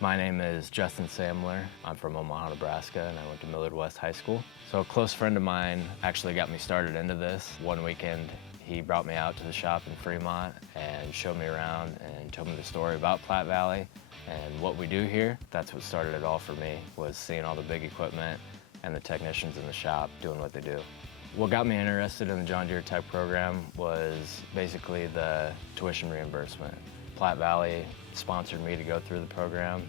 My name is Justin Samler. I'm from Omaha, Nebraska, and I went to Millard West High School. So a close friend of mine actually got me started into this. One weekend, he brought me out to the shop in Fremont and showed me around and told me the story about Platte Valley and what we do here. That's what started it all for me, was seeing all the big equipment and the technicians in the shop doing what they do. What got me interested in the John Deere Tech program was basically the tuition reimbursement. Platte Valley sponsored me to go through the program,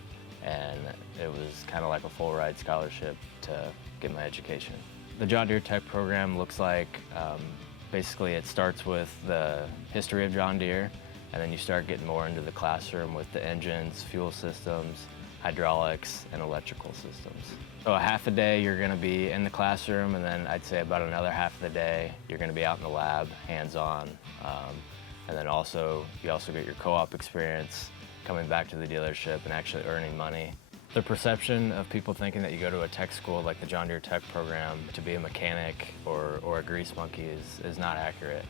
and it was kind of like a full ride scholarship to get my education. The John Deere Tech program looks like basically it starts with the history of John Deere, and then you start getting more into the classroom with the engines, fuel systems, hydraulics, and electrical systems. So a half a day you're going to be in the classroom, and then I'd say about another half of the day you're going to be out in the lab, hands-on. And then you also get your co-op experience, coming back to the dealership and actually earning money. The perception of people thinking that you go to a tech school like the John Deere Tech program to be a mechanic or a grease monkey is not accurate.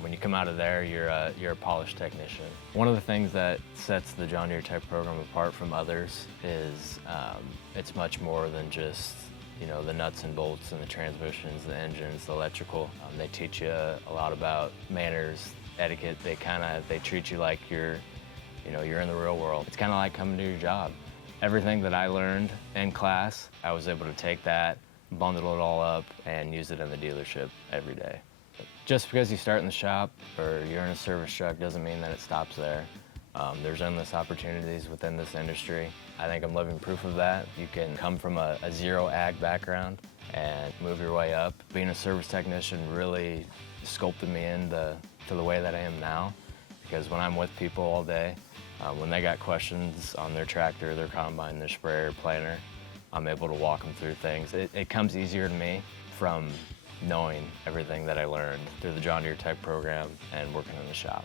When you come out of there, you're a polished technician. One of the things that sets the John Deere Tech program apart from others is it's much more than just the nuts and bolts and the transmissions, the engines, the electrical. They teach you a lot about manners, etiquette. They treat you like you're in the real world. It's kind of like coming to your job. Everything that I learned in class, I was able to take that, bundle it all up, and use it in the dealership every day. Just because you start in the shop or you're in a service truck doesn't mean that it stops there. There's endless opportunities within this industry. I think I'm living proof of that. You can come from a zero ag background and move your way up. Being a service technician really sculpted me into the way that I am now, because when I'm with people all day, when they got questions on their tractor, their combine, their sprayer, planter, I'm able to walk them through things. It comes easier to me from knowing everything that I learned through the John Deere Tech program and working in the shop.